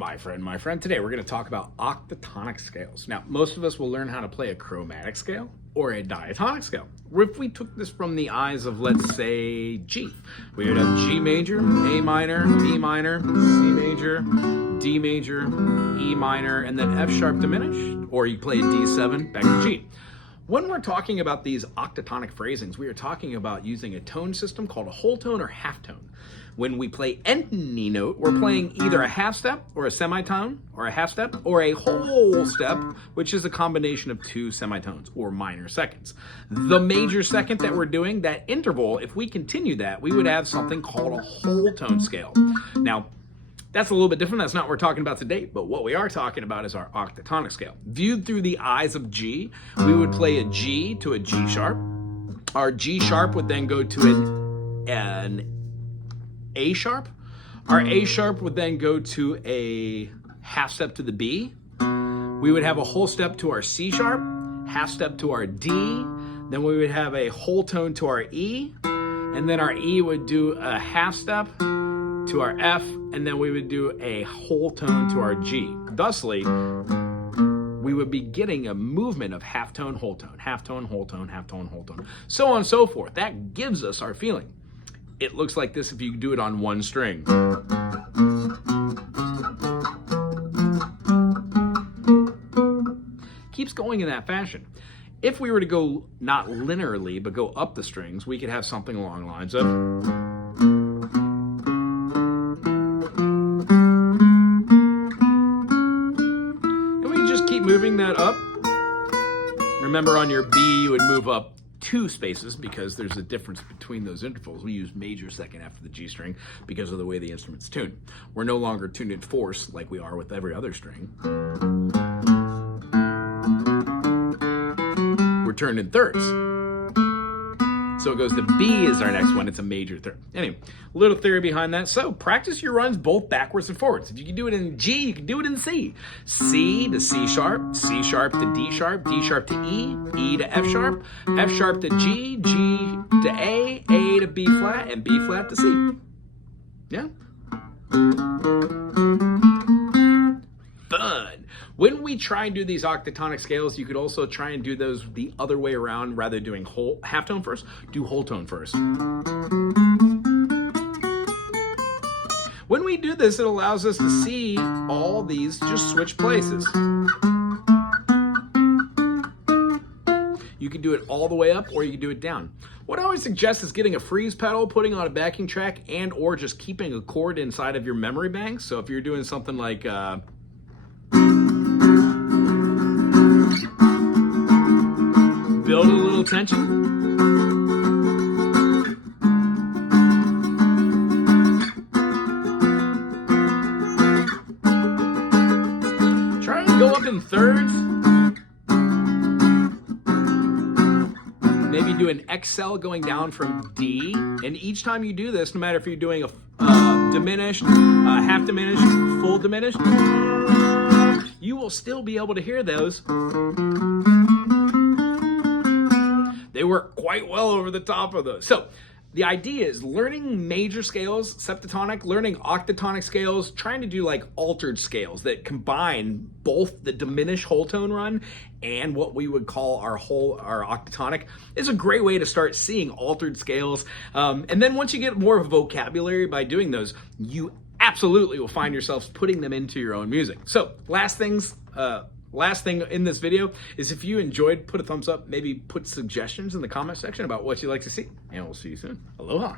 My friend, today we're going to talk about octatonic scales. Now, most of us will learn how to play a chromatic scale or a diatonic scale. If we took this from the eyes of, let's say, G, we would have G major, A minor, B minor, C major, D major, E minor, and then F sharp diminished, or you play D7 back to G. When we're talking about these octatonic phrasings, we are talking about using a tone system called a whole tone or half tone. When we play any note, we're playing either a half step or a semitone, or a half step or a whole step, which is a combination of two semitones or minor seconds. The major second that we're doing, that interval, if we continue that, we would have something called a whole tone scale. Now, that's a little bit different. That's not what we're talking about today, but what we are talking about is our octatonic scale. Viewed through the eyes of G, we would play a G to a G sharp. Our G sharp would then go to an A sharp. Our A sharp would then go to a half step to the B. We would have a whole step to our C sharp, half step to our D. Then we would have a whole tone to our E. And then our E would do a half step to our F, and then we would do a whole tone to our G. Thusly, we would be getting a movement of half tone, whole tone, half tone, whole tone, half tone, whole tone, so on and so forth. That gives us our feeling. It looks like this if you do it on one string. Keeps going in that fashion. If we were to go not linearly, but go up the strings, we could have something along the lines of... moving that up. Remember, on your B, you would move up 2 spaces because there's a difference between those intervals. We use major second after the G string because of the way the instrument's tuned. We're no longer tuned in fourths like we are with every other string. We're tuned in thirds. So it goes to B is our next one. It's a major third. Anyway, a little theory behind that. So practice your runs both backwards and forwards. If you can do it in G, you can do it in C. C to C sharp to D sharp to E, E to F sharp to G, G to A to B flat, and B flat to C. Yeah? Fun. When we try and do these octatonic scales, you could also try and do those the other way around. Rather than doing whole half tone first, do whole tone first. When we do this, it allows us to see all these just switch places. You can do it all the way up, or you can do it down. What I always suggest is getting a freeze pedal, putting on a backing track, and or just keeping a chord inside of your memory bank. So if you're doing something like build a little tension. Try to go up in thirds. Maybe do an XL going down from D. And each time you do this, no matter if you're doing a diminished, half diminished, full diminished, you will still be able to hear those. They work quite well over the top of those. So the idea is learning major scales, septatonic, learning octatonic scales, trying to do like altered scales that combine both the diminished whole tone run and what we would call our octatonic is a great way to start seeing altered scales. And then once you get more of a vocabulary by doing those, you absolutely will find yourselves putting them into your own music. So last thing in this video is if you enjoyed, put a thumbs up, maybe put suggestions in the comment section about what you'd like to see, and we'll see you soon. Aloha.